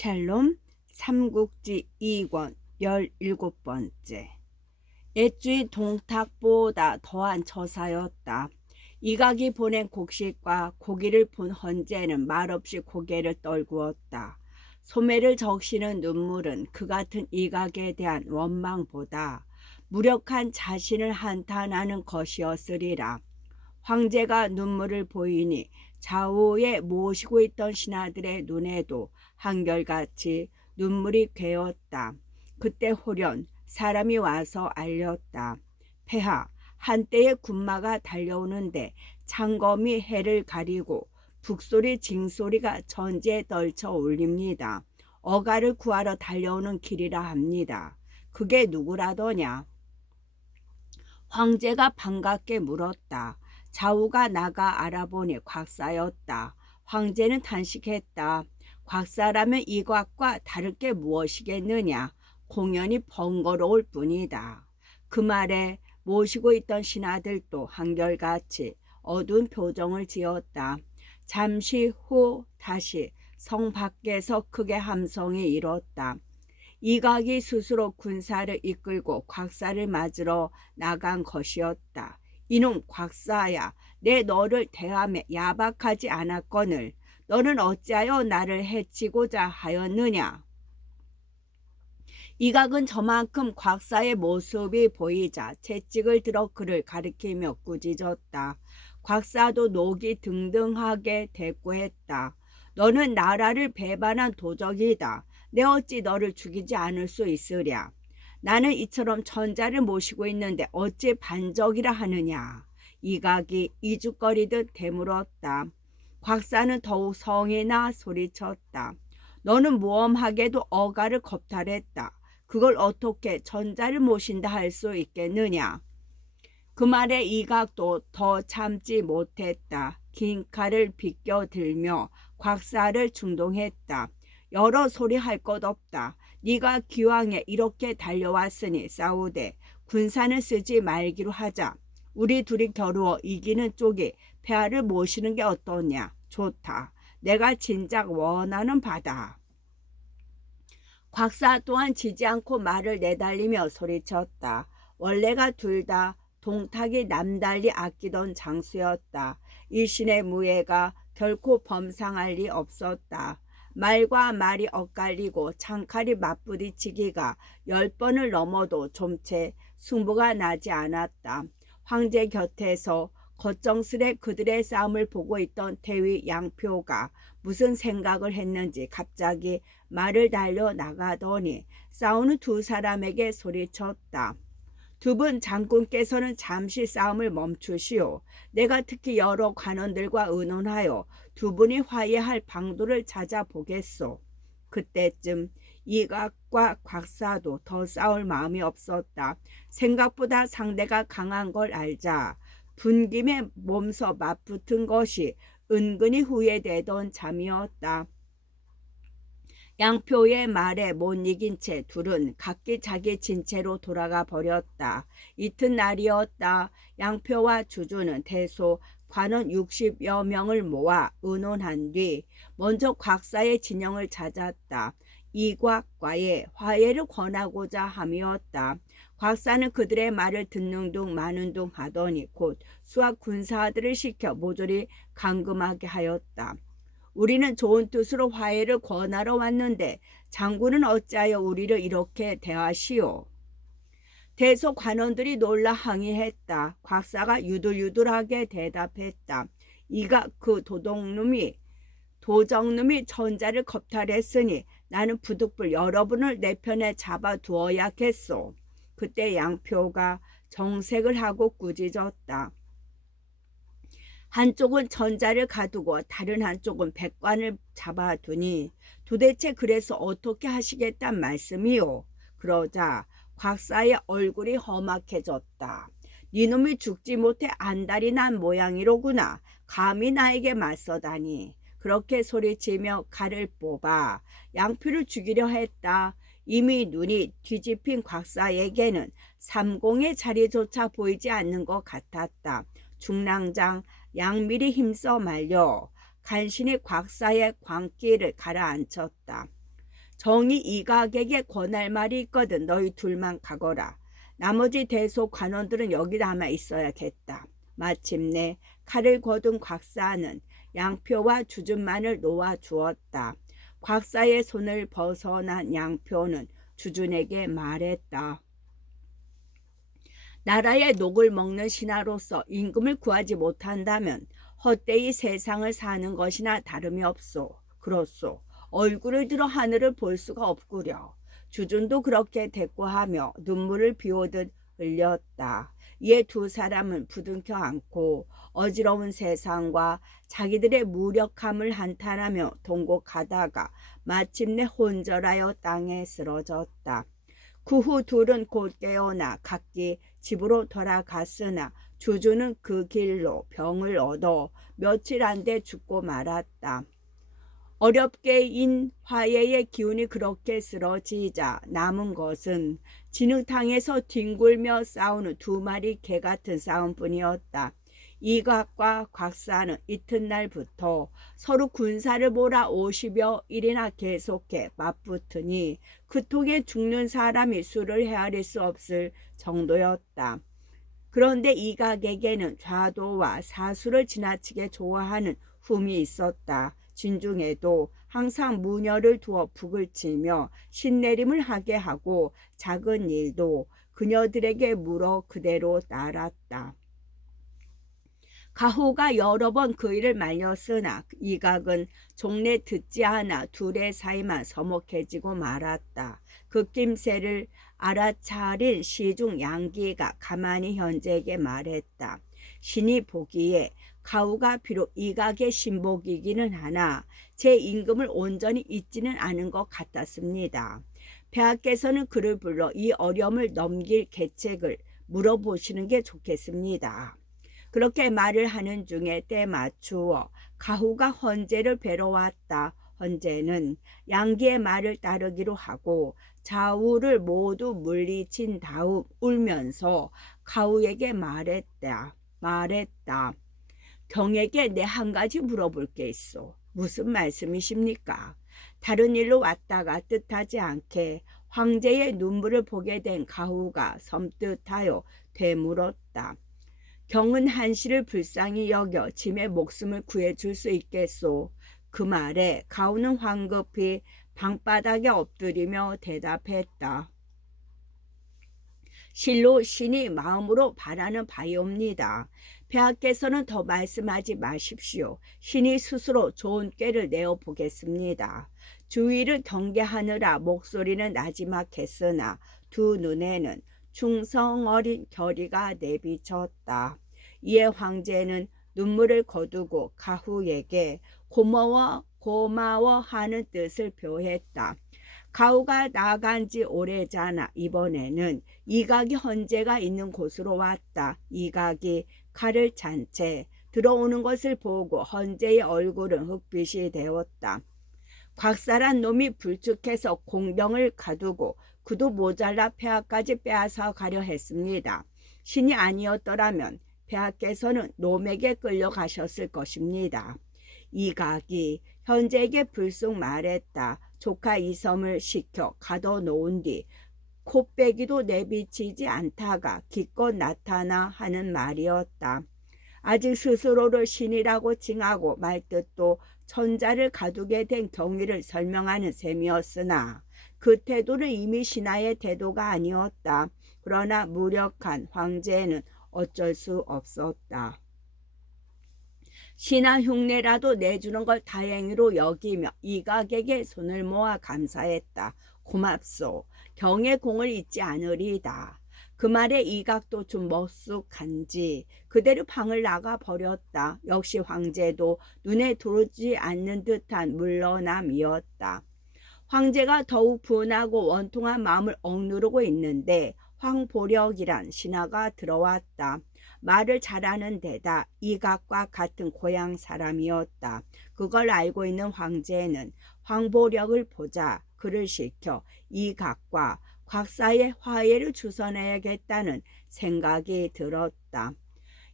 샬롬 삼국지 2권 17번째. 애주의 동탁보다 더한 처사였다. 이각이 보낸 곡식과 고기를 본 헌재는 말없이 고개를 떨구었다. 소매를 적시는 눈물은 그 같은 이각에 대한 원망보다 무력한 자신을 한탄하는 것이었으리라. 황제가 눈물을 보이니 좌우에 모시고 있던 신하들의 눈에도 한결같이 눈물이 괴었다. 그때 호련 사람이 와서 알렸다. 폐하, 한때의 군마가 달려오는데 창검이 해를 가리고 북소리 징소리가 전지에 떨쳐 울립니다. 어가를 구하러 달려오는 길이라 합니다. 그게 누구라더냐? 황제가 반갑게 물었다. 좌우가 나가 알아보니 곽사였다. 황제는 탄식했다. 곽사라면 이곽과 다를 게 무엇이겠느냐. 공연히 번거로울 뿐이다. 그 말에 모시고 있던 신하들도 한결같이 어두운 표정을 지었다. 잠시 후 다시 성 밖에서 크게 함성이 일었다. 이각이 스스로 군사를 이끌고 곽사를 맞으러 나간 것이었다. 이놈 곽사야, 내 너를 대함에 야박하지 않았거늘 너는 어찌하여 나를 해치고자 하였느냐. 이각은 저만큼 곽사의 모습이 보이자 채찍을 들어 그를 가리키며 꾸짖었다. 곽사도 녹이 등등하게 대꾸했다. 너는 나라를 배반한 도적이다. 내 어찌 너를 죽이지 않을 수 있으랴. 나는 이처럼 천자를 모시고 있는데 어찌 반적이라 하느냐. 이각이 이죽거리듯 되물었다. 곽사는 더욱 성이 나 소리쳤다. 너는 모험하게도 어가를 겁탈했다. 그걸 어떻게 천자를 모신다 할 수 있겠느냐. 그 말에 이각도 더 참지 못했다. 긴 칼을 비껴들며 곽사를 충동했다. 여러 소리 할 것 없다. 네가 기왕에 이렇게 달려왔으니 싸우되 군사는 쓰지 말기로 하자. 우리 둘이 겨루어 이기는 쪽이 폐하를 모시는 게 어떠냐. 좋다. 내가 진작 원하는 바다. 곽사 또한 지지 않고 말을 내달리며 소리쳤다. 원래가 둘 다 동탁이 남달리 아끼던 장수였다. 일신의 무예가 결코 범상할 리 없었다. 말과 말이 엇갈리고 창칼이 맞부딪히기가 10번을 넘어도 좀채 승부가 나지 않았다. 황제 곁에서 걱정스레 그들의 싸움을 보고 있던 대위 양표가 무슨 생각을 했는지 갑자기 말을 달려 나가더니 싸우는 두 사람에게 소리쳤다. 두 분 장군께서는 잠시 싸움을 멈추시오. 내가 특히 여러 관원들과 의논하여 두 분이 화해할 방도를 찾아보겠소. 그때쯤 이각과 곽사도 더 싸울 마음이 없었다. 생각보다 상대가 강한 걸 알자 분김에 몸서 맞붙은 것이 은근히 후회되던 잠이었다. 양표의 말에 못 이긴 채 둘은 각기 자기 진채로 돌아가 버렸다. 이튿날이었다. 양표와 주주는 대소 관원 60여 명을 모아 의논한 뒤 먼저 곽사의 진영을 찾았다. 이곽과의 화해를 권하고자 함이었다. 곽사는 그들의 말을 듣는 둥 마는 둥 하더니 곧 수학 군사들을 시켜 모조리 감금하게 하였다. 우리는 좋은 뜻으로 화해를 권하러 왔는데 장군은 어찌하여 우리를 이렇게 대하시오. 대소 관원들이 놀라 항의했다. 곽사가 유들유들하게 대답했다. 이가 그 도적놈이 천자를 겁탈했으니 나는 부득불 여러분을 내 편에 잡아두어야겠소. 그때 양표가 정색을 하고 꾸짖었다. 한쪽은 천자를 가두고 다른 한쪽은 백관을 잡아두니 도대체 그래서 어떻게 하시겠단 말씀이오. 그러자 곽사의 얼굴이 험악해졌다. 니놈이 죽지 못해 안달이 난 모양이로구나. 감히 나에게 맞서다니. 그렇게 소리치며 칼을 뽑아 양표를 죽이려 했다. 이미 눈이 뒤집힌 곽사에게는 삼공의 자리조차 보이지 않는 것 같았다. 중랑장 양밀히 힘써 말려 간신히 곽사의 광기를 가라앉혔다. 정이 이각에게 권할 말이 있거든 너희 둘만 가거라. 나머지 대소 관원들은 여기 남아 있어야겠다. 마침내 칼을 거둔 곽사는 양표와 주준만을 놓아 주었다. 곽사의 손을 벗어난 양표는 주준에게 말했다. 나라의 녹을 먹는 신하로서 임금을 구하지 못한다면 헛되이 세상을 사는 것이나 다름이 없소. 그렇소. 얼굴을 들어 하늘을 볼 수가 없구려. 주준도 그렇게 대꾸하며 눈물을 비오듯 흘렸다. 이에 두 사람은 부둥켜 안고 어지러운 세상과 자기들의 무력함을 한탄하며 동곡하다가 마침내 혼절하여 땅에 쓰러졌다. 그 후 둘은 곧 깨어나 각기 집으로 돌아갔으나 주주는 그 길로 병을 얻어 며칠 안 돼 죽고 말았다. 어렵게 인 화해의 기운이 그렇게 쓰러지자 남은 것은 진흙탕에서 뒹굴며 싸우는 두 마리 개 같은 싸움뿐이었다. 이각과 곽사는 이튿날부터 서로 군사를 몰아 50여 일이나 계속해 맞붙으니 그통에 죽는 사람이 수를 헤아릴 수 없을 정도였다. 그런데 이각에게는 좌도와 사수를 지나치게 좋아하는 훔이 있었다. 진중에도 항상 무녀를 두어 북을 치며 신내림을 하게 하고 작은 일도 그녀들에게 물어 그대로 따랐다. 가후가 여러 번 그 일을 말렸으나 이각은 종래 듣지 않아 둘의 사이만 서먹해지고 말았다. 그 낌새를 알아차린 시중 양기가 가만히 현재에게 말했다. 신이 보기에 가후가 비록 이각의 신복이기는 하나 제 임금을 온전히 잊지는 않은 것 같았습니다. 폐하께서는 그를 불러 이 어려움을 넘길 계책을 물어보시는 게 좋겠습니다. 그렇게 말을 하는 중에 때 맞추어 가후가 헌제를 뵈러 왔다. 헌제는 양기의 말을 따르기로 하고 좌우를 모두 물리친 다음 울면서 가후에게 말했다. 경에게 내 한 가지 물어볼 게 있어. 무슨 말씀이십니까? 다른 일로 왔다가 뜻하지 않게 황제의 눈물을 보게 된 가후가 섬뜩하여 되물었다. 경은 한시를 불쌍히 여겨 짐의 목숨을 구해줄 수 있겠소. 그 말에 가후는 황급히 방바닥에 엎드리며 대답했다. 실로 신이 마음으로 바라는 바이옵니다. 폐하께서는 더 말씀하지 마십시오. 신이 스스로 좋은 꾀를 내어 보겠습니다. 주위를 경계하느라 목소리는 나지막했으나 두 눈에는 충성 어린 결의가 내비쳤다. 이에 황제는 눈물을 거두고 가후에게 고마워하는 뜻을 표했다. 가후가 나간 지 오래잖아. 이번에는 이각이 헌제가 있는 곳으로 왔다. 이각이 칼을 찬 채 들어오는 것을 보고 헌제의 얼굴은 흑빛이 되었다. 곽사란 놈이 불축해서 공병을 가두고 그도 모자라 폐하까지 빼앗아 가려 했습니다. 신이 아니었더라면 폐하께서는 놈에게 끌려가셨을 것입니다. 이각이 현재에게 불쑥 말했다. 조카 이섬을 시켜 가둬놓은 뒤 코빼기도 내비치지 않다가 기껏 나타나 하는 말이었다. 아직 스스로를 신이라고 칭하고 말뜻도 천자를 가두게 된 경위를 설명하는 셈이었으나 그 태도는 이미 신하의 태도가 아니었다. 그러나 무력한 황제는 어쩔 수 없었다. 신하 흉내라도 내주는 걸 다행으로 여기며 이각에게 손을 모아 감사했다. 고맙소. 경의 공을 잊지 않으리다. 그 말에 이각도 좀 머쓱한지 그대로 방을 나가 버렸다. 역시 황제도 눈에 들어오지 않는 듯한 물러남이었다. 황제가 더욱 분하고 원통한 마음을 억누르고 있는데 황보력이란 신하가 들어왔다. 말을 잘하는 데다 이각과 같은 고향 사람이었다. 그걸 알고 있는 황제는 황보력을 보자 그를 시켜 이각과 곽사의 화해를 주선해야겠다는 생각이 들었다.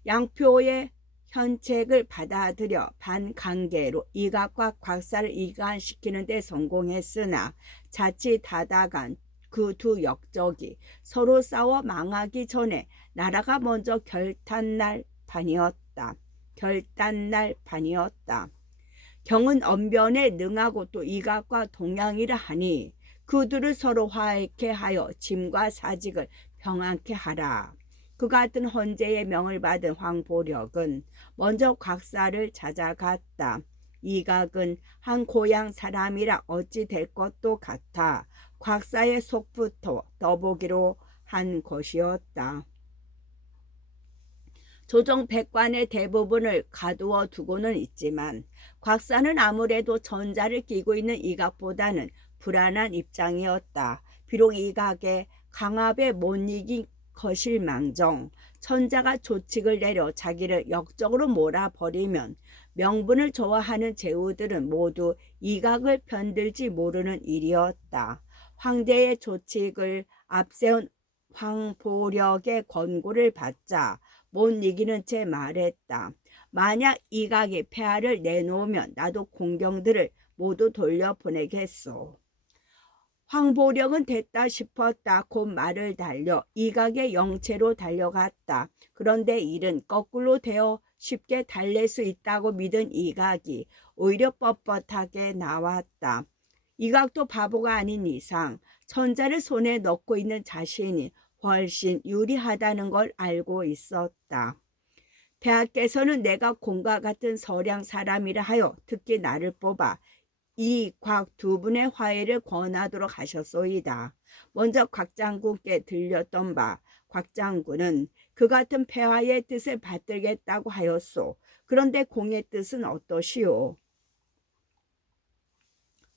양표의 현책을 받아들여 반강제로 이각과 곽사를 이간시키는 데 성공했으나 자칫하다간 그 두 역적이 서로 싸워 망하기 전에 나라가 먼저 결단날 판이었다. 경은 언변에 능하고 또 이각과 동양이라 하니 그들을 서로 화해케 하여 짐과 사직을 평안케 하라. 그 같은 헌재의 명을 받은 황보력은 먼저 곽사를 찾아갔다. 이각은 한 고향 사람이라 어찌 될 것도 같아 곽사의 속부터 떠보기로 한 것이었다. 조정 백관의 대부분을 가두어 두고는 있지만 곽사는 아무래도 전자를 끼고 있는 이각보다는 불안한 입장이었다. 비록 이각의 강압에 못 이긴 것일망정 천자가 조칙을 내려 자기를 역적으로 몰아버리면 명분을 좋아하는 제후들은 모두 이각을 편들지 모르는 일이었다. 황제의 조칙을 앞세운 황보력의 권고를 받자 못 이기는 채 말했다. 만약 이각이 폐하를 내놓으면 나도 공경들을 모두 돌려보내겠소. 황보력은 됐다 싶었다. 곧 말을 달려 이각의 영체로 달려갔다. 그런데 일은 거꾸로 되어 쉽게 달랠 수 있다고 믿은 이각이 오히려 뻣뻣하게 나왔다. 이각도 바보가 아닌 이상 천자를 손에 넣고 있는 자신이 훨씬 유리하다는 걸 알고 있었다. 폐하께서는 내가 공과 같은 서량 사람이라 하여 특히 나를 뽑아 이 곽 두 분의 화해를 권하도록 하셨소이다. 먼저 곽장군께 들렸던 바 곽장군은 그 같은 폐하의 뜻을 받들겠다고 하였소. 그런데 공의 뜻은 어떠시오?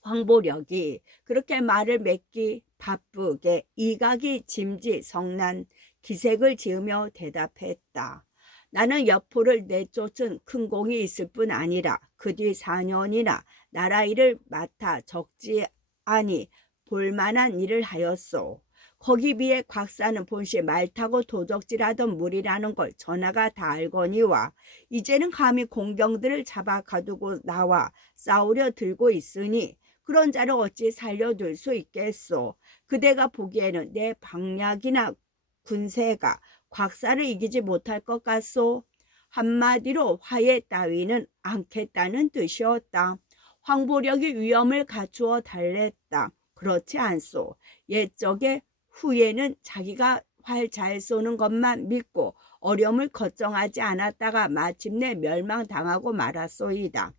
황보력이 그렇게 말을 맺기 바쁘게 이각이 짐지 성난 기색을 지으며 대답했다. 나는 여포를 내쫓은 큰 공이 있을 뿐 아니라 그 뒤 4년이나 나라 일을 맡아 적지 아니 볼만한 일을 하였소. 거기 비해 곽사는 본시 말 타고 도적질하던 무리라는 걸 전하가 다 알거니와 이제는 감히 공경들을 잡아 가두고 나와 싸우려 들고 있으니 그런 자를 어찌 살려둘 수 있겠소. 그대가 보기에는 내 방략이나 군세가 곽사를 이기지 못할 것 같소. 한마디로 화해 따위는 않겠다는 뜻이었다. 황보력이 위엄을 갖추어 달랬다. 그렇지 않소. 옛적에 후에는 자기가 활 잘 쏘는 것만 믿고 어려움을 걱정하지 않았다가 마침내 멸망당하고 말았소이다.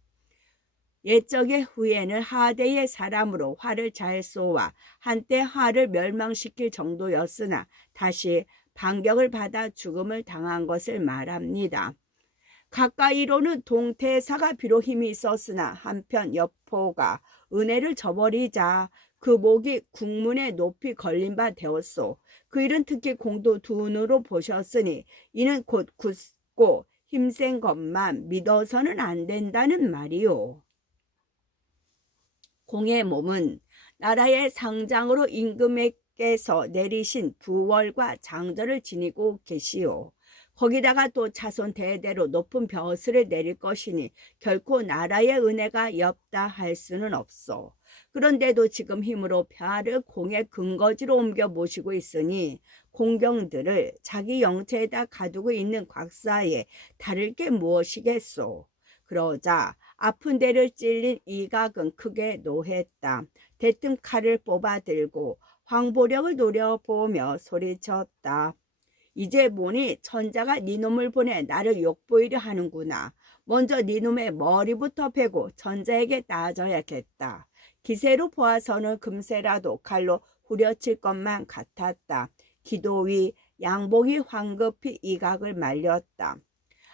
옛적의 후에는 하대의 사람으로 활을 잘 쏘아 한때 하를 멸망시킬 정도였으나 다시 반격을 받아 죽음을 당한 것을 말합니다. 가까이로는 동태사가 비록 힘이 있었으나 한편 여포가 은혜를 저버리자 그 목이 국문에 높이 걸린 바 되었소. 그 일은 특히 공도 두 눈으로 보셨으니 이는 곧 굳고 힘센 것만 믿어서는 안 된다는 말이오. 공의 몸은 나라의 상장으로 임금에게서 내리신 부월과 장절을 지니고 계시오. 거기다가 또 자손 대대로 높은 벼슬을 내릴 것이니 결코 나라의 은혜가 엽다 할 수는 없어. 그런데도 지금 힘으로 폐하를 공의 근거지로 옮겨 모시고 있으니 공경들을 자기 영체에다 가두고 있는 곽사에 다를 게 무엇이겠소. 그러자 아픈 데를 찔린 이각은 크게 노했다. 대뜸 칼을 뽑아들고 황보력을 노려보며 소리쳤다. 이제 보니 천자가 니놈을 보내 나를 욕보이려 하는구나. 먼저 니놈의 머리부터 베고 천자에게 따져야겠다. 기세로 보아서는 금세라도 칼로 후려칠 것만 같았다. 기도위 양복이 황급히 이각을 말렸다.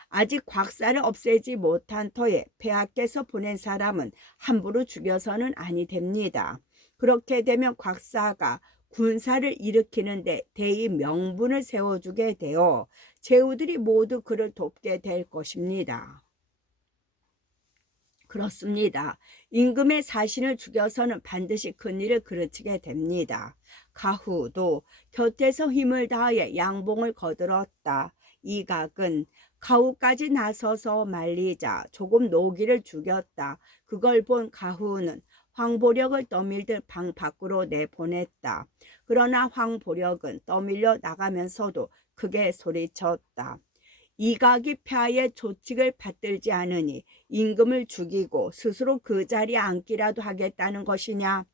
아직 곽사를 없애지 못한 터에 폐하께서 보낸 사람은 함부로 죽여서는 아니 됩니다. 그렇게 되면 곽사가 군사를 일으키는데 대의 명분을 세워주게 되어 제후들이 모두 그를 돕게 될 것입니다. 그렇습니다. 임금의 사신을 죽여서는 반드시 큰일을 그르치게 됩니다. 가후도 곁에서 힘을 다하여 양봉을 거들었다. 이각은 가후까지 나서서 말리자 조금 노기를 죽였다. 그걸 본 가후는 황보력을 떠밀듯 방 밖으로 내보냈다. 그러나 황보력은 떠밀려 나가면서도 크게 소리쳤다. 이각이 폐하의 조칙을 받들지 않으니 임금을 죽이고 스스로 그 자리에 앉기라도 하겠다는 것이냐.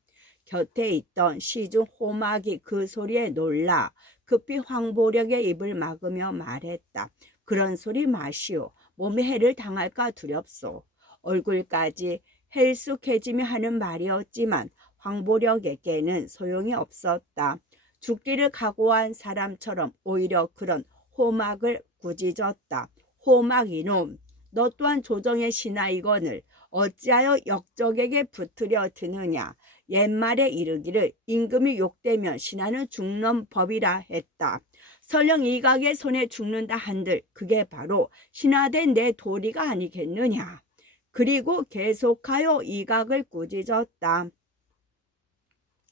곁에 있던 시중 호막이 그 소리에 놀라 급히 황보력의 입을 막으며 말했다. 그런 소리 마시오. 몸에 해를 당할까 두렵소. 얼굴까지 헬쑥해지며 하는 말이었지만 황보력에게는 소용이 없었다. 죽기를 각오한 사람처럼 오히려 그런 호막을 꾸짖었다. 호막 이놈, 너 또한 조정의 신하이거늘 어찌하여 역적에게 붙으려 드느냐. 옛말에 이르기를 임금이 욕되면 신하는 죽는 법이라 했다. 설령 이각의 손에 죽는다 한들 그게 바로 신하된 내 도리가 아니겠느냐. 그리고 계속하여 이각을 꾸짖었다.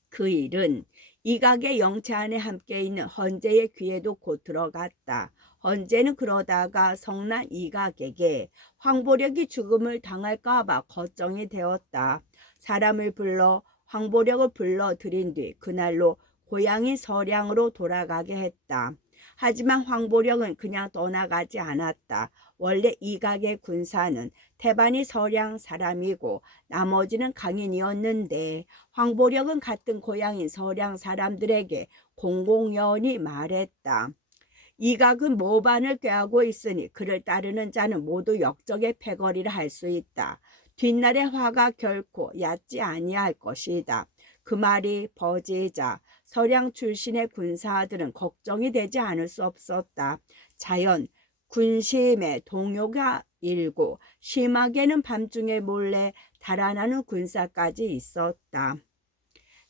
그 일은 이각의 영체 안에 함께 있는 헌제의 귀에도 곧 들어갔다. 헌제는 그러다가 성난 이각에게 황보력이 죽음을 당할까 봐 걱정이 되었다. 사람을 불러 황보력을 불러들인 뒤 그날로 고향인 서량으로 돌아가게 했다. 하지만 황보력은 그냥 떠나가지 않았다. 원래 이각의 군사는 태반이 서량 사람이고 나머지는 강인이었는데 황보력은 같은 고향인 서량 사람들에게 공공연히 말했다. 이각은 모반을 꾀하고 있으니 그를 따르는 자는 모두 역적의 패거리를 할 수 있다. 뒷날의 화가 결코 얕지 아니할 것이다. 그 말이 버지자 서량 출신의 군사들은 걱정이 되지 않을 수 없었다. 자연 군심의 동요가 일고 심하게는 밤중에 몰래 달아나는 군사까지 있었다.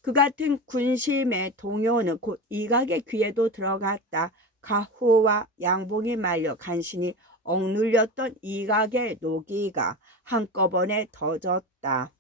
그 같은 군심의 동요는 곧 이각의 귀에도 들어갔다. 가후와 양봉이 말려 간신히 억눌렸던 이각의 노기가 한꺼번에 터졌다.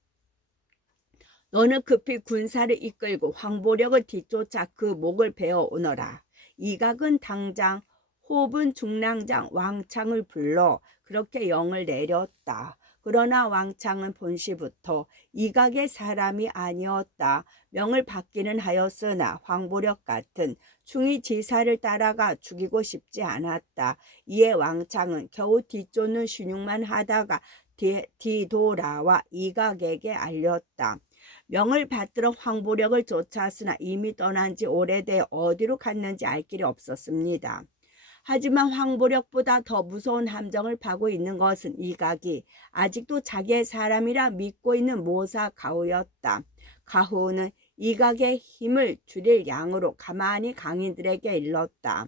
너는 급히 군사를 이끌고 황보력을 뒤쫓아 그 목을 베어 오너라. 이각은 당장 호분 중랑장 왕창을 불러 그렇게 영을 내렸다. 그러나 왕창은 본시부터 이각의 사람이 아니었다. 명을 받기는 하였으나 황보력 같은 충의 지사를 따라가 죽이고 싶지 않았다. 이에 왕창은 겨우 뒤쫓는 신용만 하다가 뒤돌아와 이각에게 알렸다. 명을 받들어 황보력을 쫓았으나 이미 떠난 지 오래돼 어디로 갔는지 알 길이 없었습니다. 하지만 황보력보다 더 무서운 함정을 파고 있는 것은 이각이 아직도 자기의 사람이라 믿고 있는 모사 가후였다. 가후는 이각의 힘을 줄일 양으로 가만히 강인들에게 일렀다.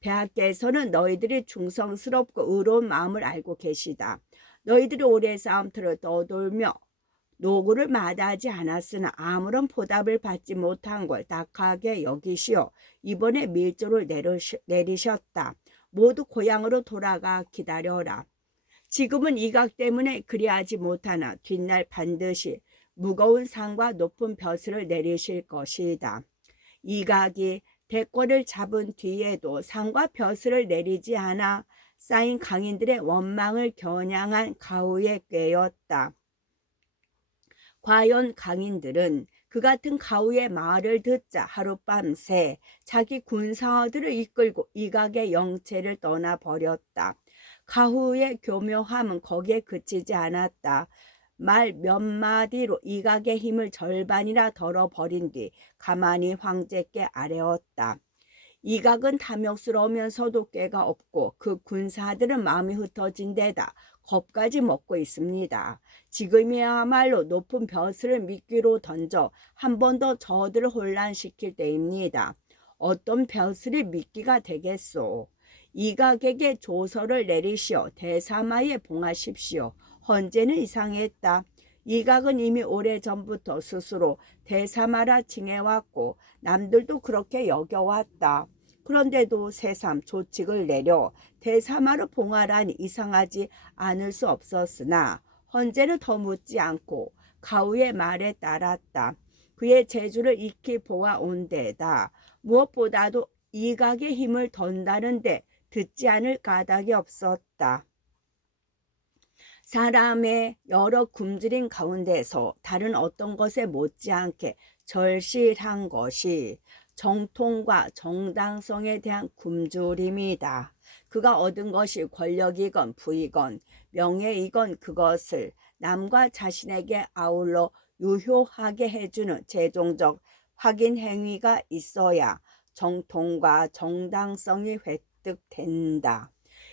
폐하께서는 너희들이 충성스럽고 의로운 마음을 알고 계시다. 너희들이 오래 싸움터를 떠돌며 노고를 마다하지 않았으나 아무런 보답을 받지 못한 걸 딱하게 여기시어 이번에 밀조를 내리셨다. 모두 고향으로 돌아가 기다려라. 지금은 이각 때문에 그리하지 못하나 뒷날 반드시 무거운 상과 높은 벼슬을 내리실 것이다. 이각이 대권을 잡은 뒤에도 상과 벼슬을 내리지 않아 쌓인 강인들의 원망을 겨냥한 가후의 꾀였다. 과연 강인들은 그 같은 가후의 말을 듣자 하룻밤새 자기 군사들을 이끌고 이각의 영체를 떠나버렸다. 가후의 교묘함은 거기에 그치지 않았다. 말 몇 마디로 이각의 힘을 절반이나 덜어버린 뒤 가만히 황제께 아뢰었다. 이각은 탐욕스러우면서도 꾀가 없고 그 군사들은 마음이 흩어진 데다 겁까지 먹고 있습니다. 지금이야말로 높은 벼슬을 미끼로 던져 한 번 더 저들을 혼란시킬 때입니다. 어떤 벼슬이 미끼가 되겠소. 이각에게 조서를 내리시어 대사마에 봉하십시오. 헌제는 이상했다. 이각은 이미 오래전부터 스스로 대사마라 칭해왔고 남들도 그렇게 여겨왔다. 그런데도 새삼 조칙을 내려 대사마로 봉하라니 이상하지 않을 수 없었으나 헌제는 더 묻지 않고 가후의 말에 따랐다. 그의 재주를 익히 보아온 데다 무엇보다도 이각의 힘을 던다는데 듣지 않을 까닭이 없었다. 사람의 여러 굶주림 가운데서 다른 어떤 것에 못지않게 절실한 것이 정통과 정당성에 대한 굶주림이다. 그가 얻은 것이 권력이건 부이건 명예이건 그것을 남과 자신에게 아울러 유효하게 해주는 최종적 확인 행위가 있어야 정통과 정당성이 획득된다.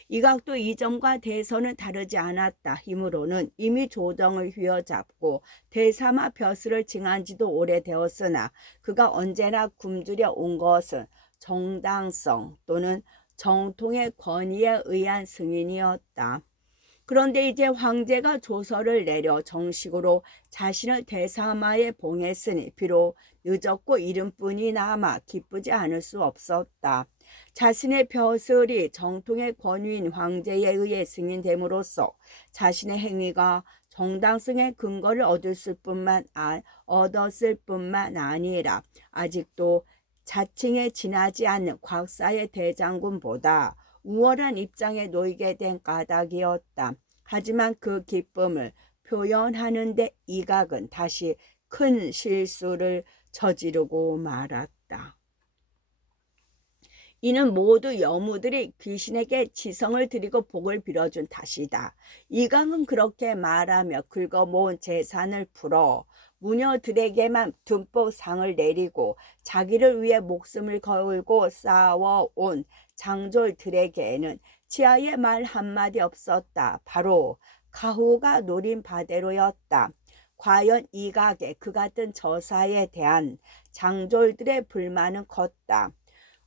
이각도 이전과 대선은 다르지 않았다. 힘으로는 이미 조정을 휘어잡고 대사마 벼슬을 징한 지도 오래되었으나 그가 언제나 굶주려 온 것은 정당성 또는 정통의 권위에 의한 승인이었다. 그런데 이제 황제가 조서를 내려 정식으로 자신을 대사마에 봉했으니 비록 늦었고 이름뿐이나마 기쁘지 않을 수 없었다. 자신의 벼슬이 정통의 권위인 황제에 의해 승인됨으로써 자신의 행위가 정당성의 근거를 얻었을 뿐만 아니라 아직도 자칭에 지나지 않는 곽사의 대장군보다 우월한 입장에 놓이게 된 까닭이었다. 하지만 그 기쁨을 표현하는데 이각은 다시 큰 실수를 저지르고 말았다. 이는 모두 여무들이 귀신에게 지성을 드리고 복을 빌어준 탓이다. 이각은 그렇게 말하며 긁어모은 재산을 풀어 무녀들에게만 듬뿍 상을 내리고 자기를 위해 목숨을 걸고 싸워온 장졸들에게는 치하의 말 한마디 없었다. 바로 가후가 노린 바대로였다. 과연 이각의 그 같은 저사에 대한 장졸들의 불만은 컸다.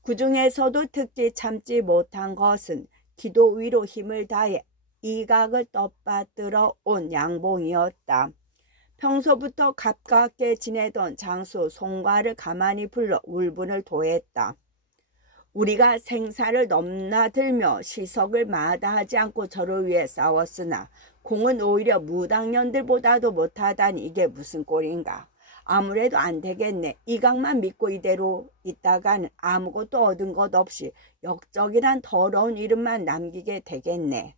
그 중에서도 특히 참지 못한 것은 기도 위로 힘을 다해 이각을 떡받들어 온 양봉이었다. 평소부터 가깝게 지내던 장수 송과를 가만히 불러 울분을 토했다. 우리가 생사를 넘나들며 시석을 마다하지 않고 저를 위해 싸웠으나 공은 오히려 무당년들보다도 못하다니 이게 무슨 꼴인가. 아무래도 안 되겠네. 이각만 믿고 이대로 있다가는 아무것도 얻은 것 없이 역적이란 더러운 이름만 남기게 되겠네.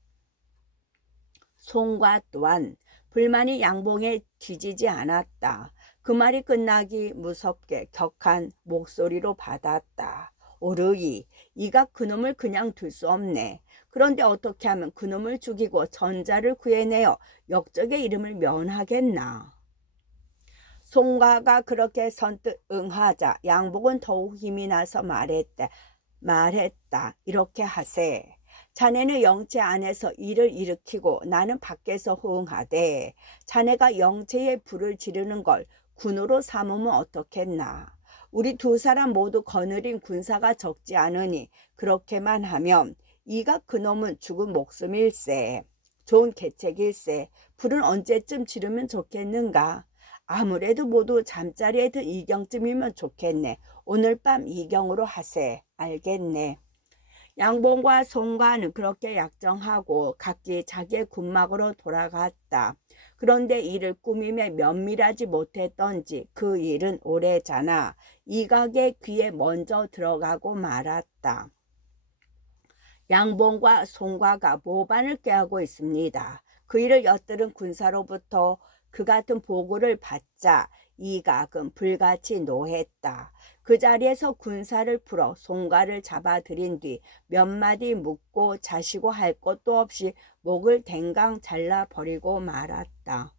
송과 또한 불만이 양봉에 뒤지지 않았다. 그 말이 끝나기 무섭게 격한 목소리로 받았다. 오르이, 이각 그놈을 그냥 둘 수 없네. 그런데 어떻게 하면 그놈을 죽이고 전자를 구해내어 역적의 이름을 면하겠나. 송과가 그렇게 선뜻 응하자 양복은 더욱 힘이 나서 말했다. 이렇게 하세. 자네는 영체 안에서 일을 일으키고 나는 밖에서 호응하되 자네가 영체에 불을 지르는 걸 군으로 삼으면 어떻겠나. 우리 두 사람 모두 거느린 군사가 적지 않으니 그렇게만 하면 이각 그놈은 죽은 목숨일세. 좋은 계책일세. 불은 언제쯤 지르면 좋겠는가. 아무래도 모두 잠자리에 든 이경쯤이면 좋겠네. 오늘 밤 이경으로 하세. 알겠네. 양봉과 송과는 그렇게 약정하고 각기 자기의 군막으로 돌아갔다. 그런데 이를 꾸미며 면밀하지 못했던지 그 일은 오래잖아 이각의 귀에 먼저 들어가고 말았다. 양봉과 송과가 모반을 꾀하고 있습니다. 그 일을 엿들은 군사로부터 그 같은 보고를 받자 이각은 불같이 노했다. 그 자리에서 군사를 풀어 송과를 잡아들인 뒤 몇 마디 묻고 자시고 할 것도 없이 목을 댕강 잘라버리고 말았다.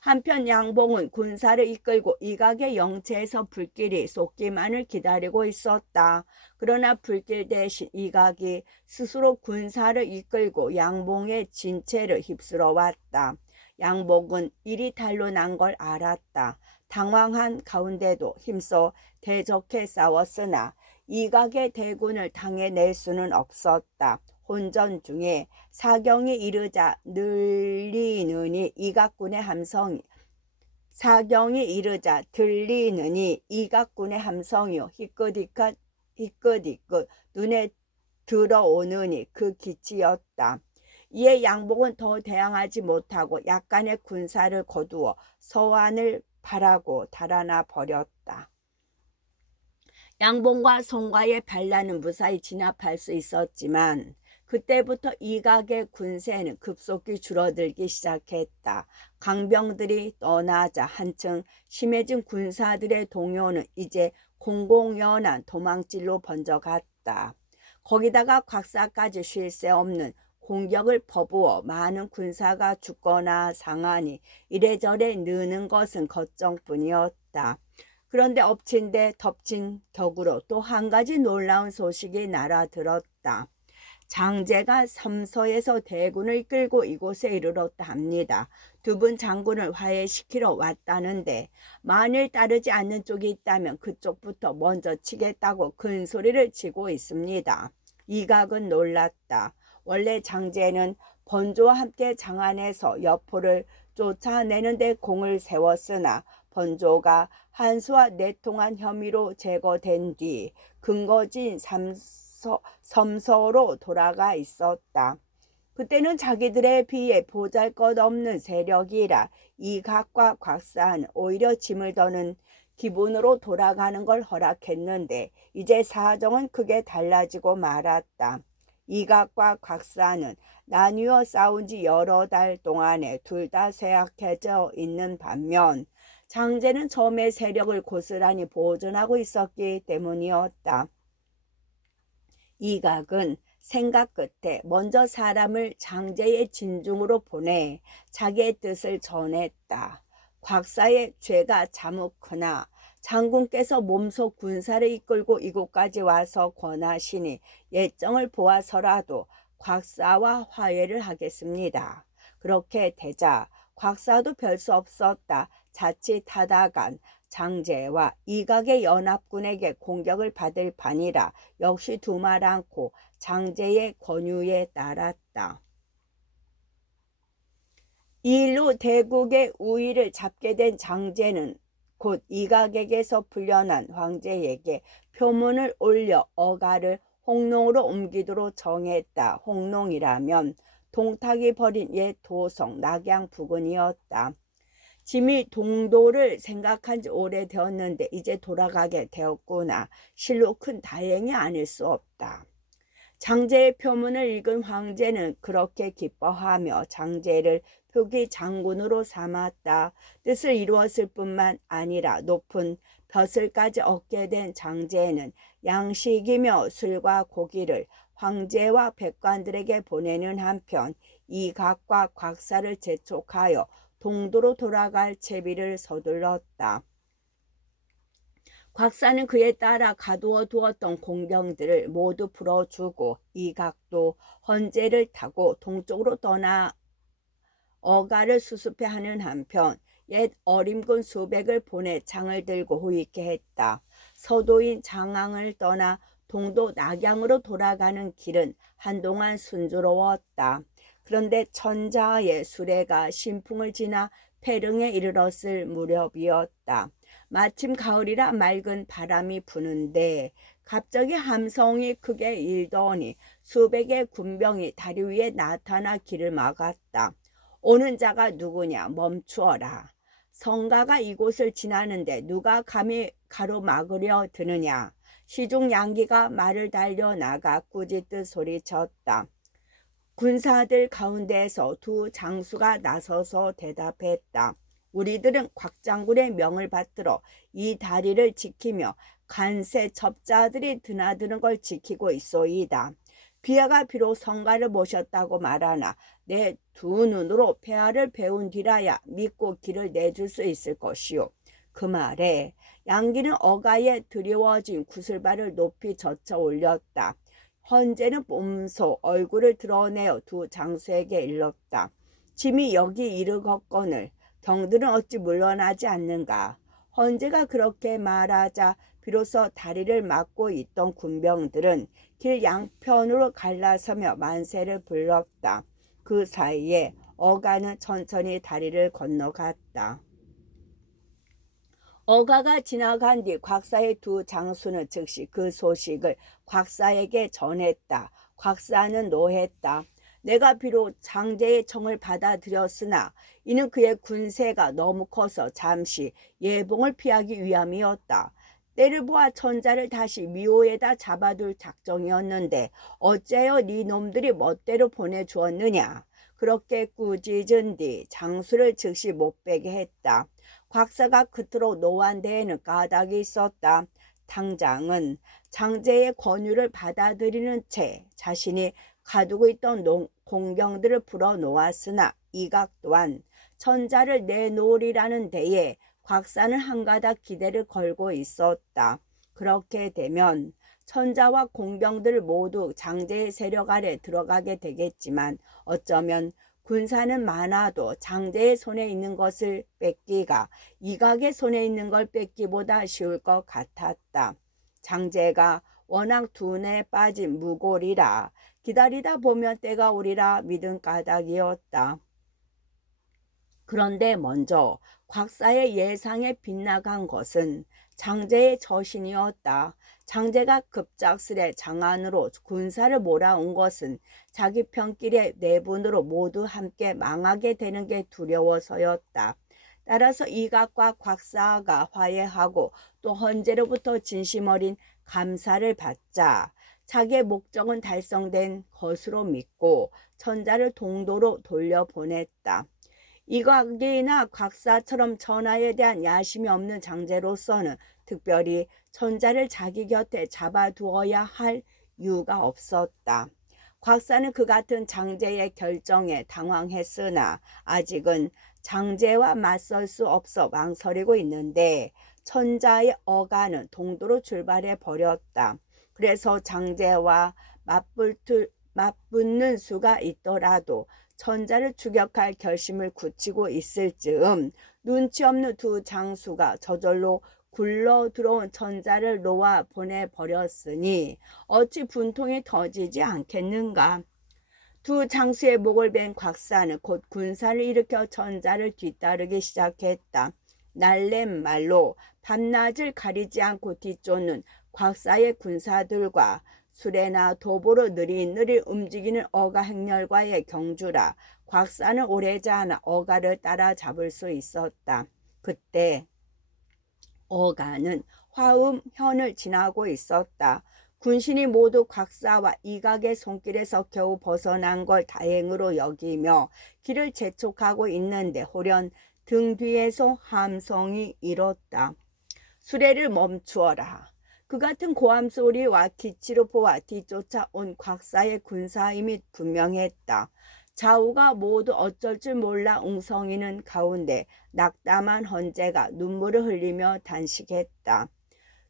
한편 양봉은 군사를 이끌고 이각의 영체에서 불길이 쏟기만을 기다리고 있었다. 그러나 불길 대신 이각이 스스로 군사를 이끌고 양봉의 진체를 휩쓸어 왔다. 양봉은 일이 달로 난 걸 알았다. 당황한 가운데도 힘써 대적해 싸웠으나 이각의 대군을 당해낼 수는 없었다. 혼전 중에 사경이 이르자 들리느니 이각군의 함성이 이각군의 함성이요 희끗희끗 눈에 들어오느니 그 기치였다. 이에 양봉은 더 대항하지 못하고 약간의 군사를 거두어 서안을 바라고 달아나 버렸다. 양봉과 송과의 반란은 무사히 진압할 수 있었지만 그때부터 이각의 군세는 급속히 줄어들기 시작했다. 강병들이 떠나자 한층 심해진 군사들의 동요는 이제 공공연한 도망길로 번져갔다. 거기다가 곽사까지 쉴 새 없는 공격을 퍼부어 많은 군사가 죽거나 상하니 이래저래 느는 것은 걱정뿐이었다. 그런데 엎친 데 덮친 격으로 또 한 가지 놀라운 소식이 날아들었다. 장제가 섬서에서 대군을 끌고 이곳에 이르렀다 합니다. 두 분 장군을 화해시키러 왔다는데 만일 따르지 않는 쪽이 있다면 그쪽부터 먼저 치겠다고 큰 소리를 치고 있습니다. 이각은 놀랐다. 원래 장제는 번조와 함께 장안에서 여포를 쫓아내는 데 공을 세웠으나 번조가 한수와 내통한 혐의로 제거된 뒤 근거지인 섬서로 돌아가 있었다. 그때는 자기들에 비해 보잘것없는 세력이라 이각과 곽사는 오히려 짐을 더는 기분으로 돌아가는 걸 허락했는데 이제 사정은 크게 달라지고 말았다. 이각과 곽사는 나뉘어 싸운 지 여러 달 동안에 둘 다 쇠약해져 있는 반면 장제는 점의 세력을 고스란히 보존하고 있었기 때문이었다. 이각은 생각 끝에 먼저 사람을 장제의 진중으로 보내 자기의 뜻을 전했다. 곽사의 죄가 자묵크나 장군께서 몸소 군사를 이끌고 이곳까지 와서 권하시니 예정을 보아서라도 곽사와 화해를 하겠습니다. 그렇게 되자 곽사도 별 수 없었다. 자칫하다간 장제와 이각의 연합군에게 공격을 받을 판이라 역시 두말 않고 장제의 권유에 따랐다. 이 일로 대국의 우위를 잡게 된 장제는 곧 이각에게서 풀려난 황제에게 표문을 올려 어가를 홍농으로 옮기도록 정했다. 홍농이라면 동탁이 벌인 옛 도성 낙양 부근이었다. 짐이 동도를 생각한 지 오래되었는데 이제 돌아가게 되었구나. 실로 큰 다행이 아닐 수 없다. 장제의 표문을 읽은 황제는 그렇게 기뻐하며 장제를 표기 장군으로 삼았다. 뜻을 이루었을 뿐만 아니라 높은 벼슬까지 얻게 된 장제는 양식이며 술과 고기를 황제와 백관들에게 보내는 한편 이각과 곽사를 재촉하여 동도로 돌아갈 채비를 서둘렀다. 곽사는 그에 따라 가두어 두었던 공병들을 모두 풀어주고 이각도 헌제를 타고 동쪽으로 떠나 어가를 수습해 하는 한편 옛 어림군 수백을 보내 창을 들고 호위케 했다. 서도인 장항을 떠나 동도 낙양으로 돌아가는 길은 한동안 순조로웠다. 그런데 천자의 수레가 신풍을 지나 페릉에 이르렀을 무렵이었다. 마침 가을이라 맑은 바람이 부는데 갑자기 함성이 크게 일더니 수백의 군병이 다리 위에 나타나 길을 막았다. 오는 자가 누구냐? 멈추어라. 성가가 이곳을 지나는데 누가 감히 가로막으려 드느냐? 시중 양기가 말을 달려 나가 꾸짖듯 소리쳤다. 군사들 가운데에서 두 장수가 나서서 대답했다. 우리들은 곽장군의 명을 받들어 이 다리를 지키며 간세 첩자들이 드나드는 걸 지키고 있소이다. 비아가 비록 성가를 모셨다고 말하나 내 두 눈으로 폐하를 배운 뒤라야 믿고 길을 내줄 수 있을 것이요. 그 말에 양기는 어가에 드리워진 구슬발을 높이 젖혀 올렸다. 헌제는 몸소 얼굴을 드러내어 두 장수에게 일렀다. 짐이 여기 이르겠거늘 경들은 어찌 물러나지 않는가. 헌제가 그렇게 말하자 비로소 다리를 막고 있던 군병들은 길 양편으로 갈라서며 만세를 불렀다. 그 사이에 어가는 천천히 다리를 건너갔다. 어가가 지나간 뒤 곽사의 두 장수는 즉시 그 소식을 곽사에게 전했다. 곽사는 노했다. 내가 비록 장제의 청을 받아들였으나 이는 그의 군세가 너무 커서 잠시 예봉을 피하기 위함이었다. 때를 보아 천자를 다시 미호에다 잡아둘 작정이었는데 어째여 네 놈들이 멋대로 보내주었느냐. 그렇게 꾸짖은 뒤 장수를 즉시 못 빼게 했다. 곽사가 그토록 노한 데에는 까닭이 있었다. 당장은 장제의 권유를 받아들이는 채 자신이 가두고 있던 공경들을 풀어놓았으나 이각 또한 천자를 내놓으리라는 데에 곽사는 한가닥 기대를 걸고 있었다. 그렇게 되면 천자와 공경들 모두 장제의 세력 아래 들어가게 되겠지만 어쩌면 군사는 많아도 장제의 손에 있는 것을 뺏기가 이각의 손에 있는 걸 뺏기보다 쉬울 것 같았다. 장제가 워낙 둔에 빠진 무골이라 기다리다 보면 때가 오리라 믿은 까닭이었다. 그런데 먼저 곽사의 예상에 빗나간 것은 장제의 처신이었다. 장제가 급작스레 장안으로 군사를 몰아온 것은 자기 편길의 내분으로 모두 함께 망하게 되는 게 두려워서였다. 따라서 이각과 곽사가 화해하고 또 헌제로부터 진심 어린 감사를 받자 자기의 목적은 달성된 것으로 믿고 천자를 동도로 돌려보냈다. 이각이나 곽사처럼 천하에 대한 야심이 없는 장제로서는 특별히 천자를 자기 곁에 잡아두어야 할 이유가 없었다. 곽사는 그 같은 장제의 결정에 당황했으나 아직은 장제와 맞설 수 없어 망설이고 있는데 천자의 어가는 동도로 출발해 버렸다. 그래서 장제와 맞붙는 수가 있더라도 천자를 추격할 결심을 굳히고 있을 즈음 눈치 없는 두 장수가 저절로 굴러 들어온 천자를 놓아 보내버렸으니 어찌 분통이 터지지 않겠는가. 두 장수의 목을 벤 곽사는 곧 군사를 일으켜 천자를 뒤따르기 시작했다. 날랜 말로 밤낮을 가리지 않고 뒤쫓는 곽사의 군사들과 수레나 도보로 느릿느릿 움직이는 어가 행렬과의 경주라 곽사는 오래지 않아 어가를 따라잡을 수 있었다. 그때 어가는 화음현을 지나고 있었다. 군신이 모두 곽사와 이각의 손길에서 겨우 벗어난 걸 다행으로 여기며 길을 재촉하고 있는데 호련 등 뒤에서 함성이 일었다. 수레를 멈추어라. 그 같은 고함 소리와 기치로 보아 뒤쫓아온 곽사의 군사임이 분명했다. 좌우가 모두 어쩔 줄 몰라 웅성이는 가운데 낙담한 헌제가 눈물을 흘리며 단식했다.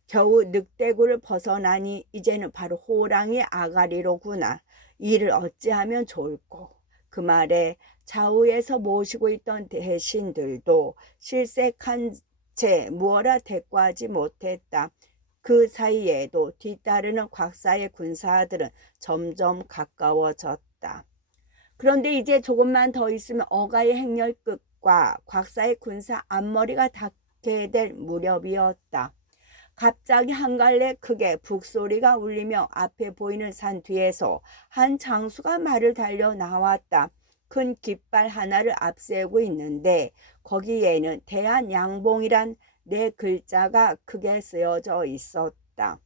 겨우 늑대굴을 벗어나니 이제는 바로 호랑이 아가리로구나. 이를 어찌하면 좋을꼬. 그 말에 좌우에서 모시고 있던 대신들도 실색한 채 무어라 대꾸하지 못했다. 그 사이에도 뒤따르는 곽사의 군사들은 점점 가까워졌다. 그런데 이제 조금만 더 있으면 어가의 행렬 끝과 곽사의 군사 앞머리가 닿게 될 무렵이었다. 갑자기 한 갈래 크게 북소리가 울리며 앞에 보이는 산 뒤에서 한 장수가 말을 달려 나왔다. 큰 깃발 하나를 앞세우고 있는데 거기에는 대한양봉이란 네 글자가 크게 쓰여져 있었다.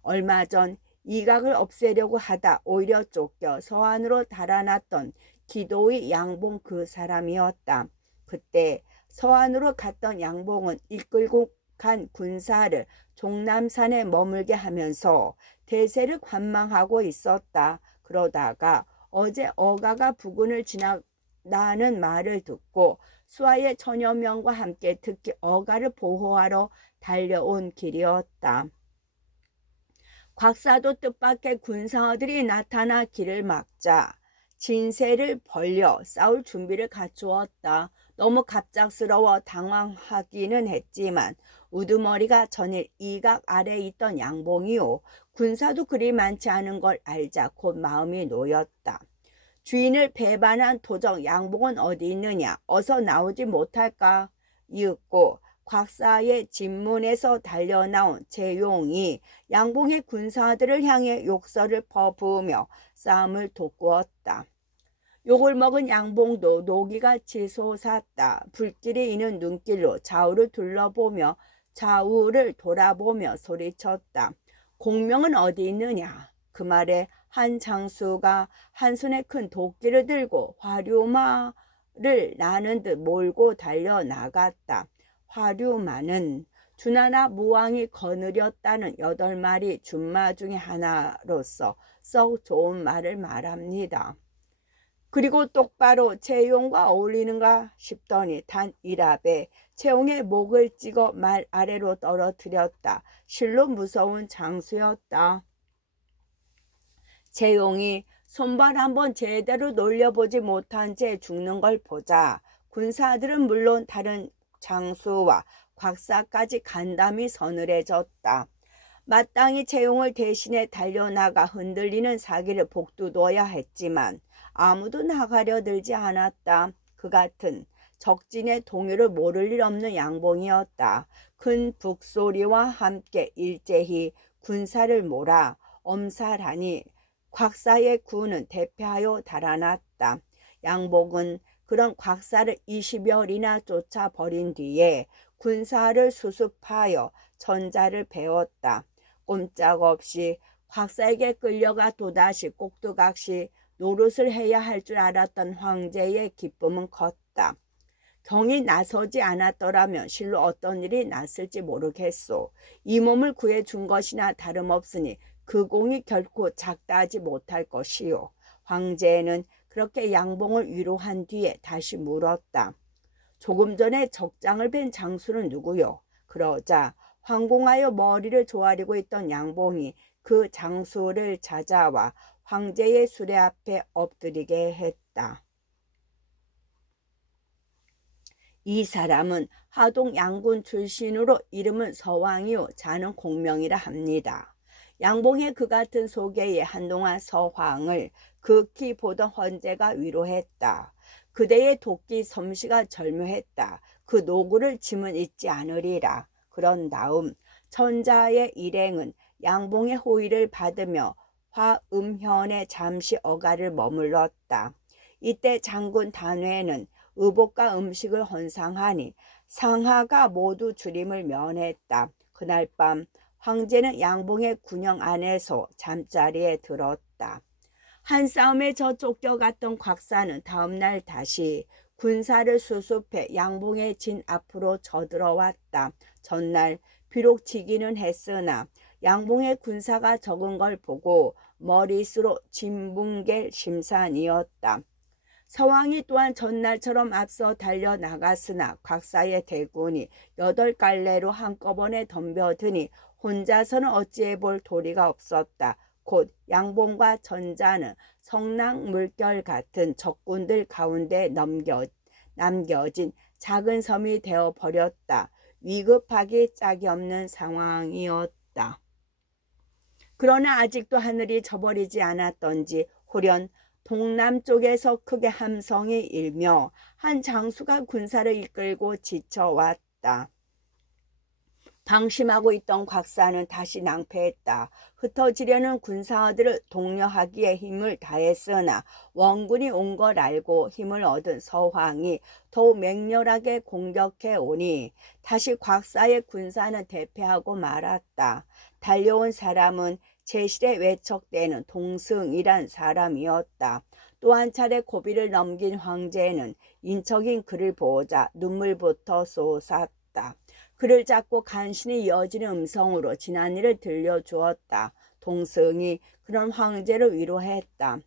얼마 전 이각을 없애려고 하다 오히려 쫓겨 서안으로 달아났던 기도의 양봉 그 사람이었다. 그때 서안으로 갔던 양봉은 이끌고 간 군사를 종남산에 머물게 하면서 대세를 관망하고 있었다. 그러다가 어제 어가가 부근을 지나다는 말을 듣고 수하의 천여 명과 함께 특히 어가를 보호하러 달려온 길이었다. 곽사도 뜻밖의 군사들이 나타나 길을 막자 진세를 벌려 싸울 준비를 갖추었다. 너무 갑작스러워 당황하기는 했지만 우두머리가 전일 이각 아래에 있던 양봉이요. 군사도 그리 많지 않은 걸 알자 곧 마음이 놓였다. 주인을 배반한 도적 양봉은 어디 있느냐? 어서 나오지 못할까? 이윽고 곽사의 진문에서 달려나온 재용이 양봉의 군사들을 향해 욕설을 퍼부으며 싸움을 돋구었다. 욕을 먹은 양봉도 노기가 치솟았다. 불길이 있는 눈길로 좌우를 둘러보며 좌우를 돌아보며 소리쳤다. 공명은 어디 있느냐? 그 말에 한 장수가 한 손에 큰 도끼를 들고 화류마를 나는 듯 몰고 달려나갔다. 화류마는 주나나 무왕이 거느렸다는 8마리 준마 중의 하나로서 썩 좋은 말을 말합니다. 그리고 똑바로 채용과 어울리는가 싶더니 단 일합에 채용의 목을 찍어 말 아래로 떨어뜨렸다. 실로 무서운 장수였다. 채용이 손발 한번 제대로 놀려보지 못한 채 죽는 걸 보자 군사들은 물론 다른 장수와 곽사까지 간담이 서늘해졌다. 마땅히 채용을 대신해 달려나가 흔들리는 사기를 복두둬야 했지만 아무도 나가려 들지 않았다. 그 같은 적진의 동요를 모를 일 없는 양봉이었다. 큰 북소리와 함께 일제히 군사를 몰아 엄살하니 곽사의 군은 대패하여 달아났다. 양복은 그런 곽사를 20여리나 쫓아버린 뒤에 군사를 수습하여 전자를 배웠다. 꼼짝없이 곽사에게 끌려가 또다시 꼭두각시 노릇을 해야 할 줄 알았던 황제의 기쁨은 컸다. 경이 나서지 않았더라면 실로 어떤 일이 났을지 모르겠소. 이 몸을 구해준 것이나 다름없으니 그 공이 결코 작다하지 못할 것이요. 황제는 그렇게 양봉을 위로한 뒤에 다시 물었다. 조금 전에 적장을 벤 장수는 누구요? 그러자 황공하여 머리를 조아리고 있던 양봉이 그 장수를 찾아와 황제의 수레 앞에 엎드리게 했다. 이 사람은 하동 양군 출신으로 이름은 서왕이요 자는 공명이라 합니다. 양봉의 그 같은 소개에 한동안 서황을 극히 보던 헌제가 위로했다. 그대의 도끼 솜씨가 절묘했다. 그 노구를 짐은 잊지 않으리라. 그런 다음 천자의 일행은 양봉의 호의를 받으며 화음현에 잠시 어가를 머물렀다. 이때 장군 단회는 의복과 음식을 헌상하니 상하가 모두 주림을 면했다. 그날 밤 황제는 양봉의 군영 안에서 잠자리에 들었다. 한 싸움에 져 쫓겨갔던 곽사는 다음날 다시 군사를 수습해 양봉의 진 앞으로 쳐들어왔다. 전날 비록 지기는 했으나 양봉의 군사가 적은 걸 보고 머릿수로 진붕갤 심산이었다. 서왕이 또한 전날처럼 앞서 달려나갔으나 곽사의 대군이 8갈래로 한꺼번에 덤벼드니 혼자서는 어찌해 볼 도리가 없었다. 곧 양봉과 전자는 성낭 물결 같은 적군들 가운데 남겨진 작은 섬이 되어버렸다. 위급하기 짝이 없는 상황이었다. 그러나 아직도 하늘이 저버리지 않았던지 홀연 동남쪽에서 크게 함성이 일며 한 장수가 군사를 이끌고 지쳐왔다. 방심하고 있던 곽사는 다시 낭패했다. 흩어지려는 군사들을 독려하기에 힘을 다했으나 원군이 온 걸 알고 힘을 얻은 서황이 더욱 맹렬하게 공격해 오니 다시 곽사의 군사는 대패하고 말았다. 달려온 사람은 제실에 외척되는 동승이란 사람이었다. 또 한 차례 고비를 넘긴 황제는 인척인 그를 보자 눈물부터 솟았다. 그를 잡고 간신히 이어지는 음성으로 지난 일을 들려주었다. 동승이 그런 황제를 위로했다.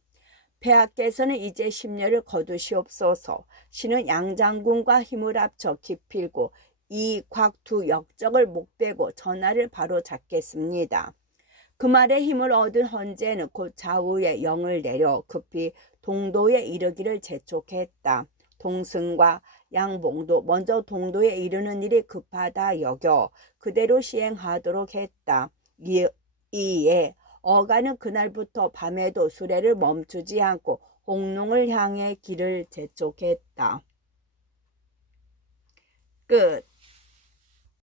폐하께서는 이제 심려를 거두시옵소서. 신은 양장군과 힘을 합쳐 기필고 이 곽두 역적을 목베고 전하를 바로 잡겠습니다. 그 말에 힘을 얻은 헌제는 곧 좌우에 영을 내려 급히 동도에 이르기를 재촉했다. 동승과 양봉도 먼저 동도에 이르는 일이 급하다 여겨 그대로 시행하도록 했다. 이에 어가는 그날부터 밤에도 수레를 멈추지 않고 홍농을 향해 길을 재촉했다. 끝.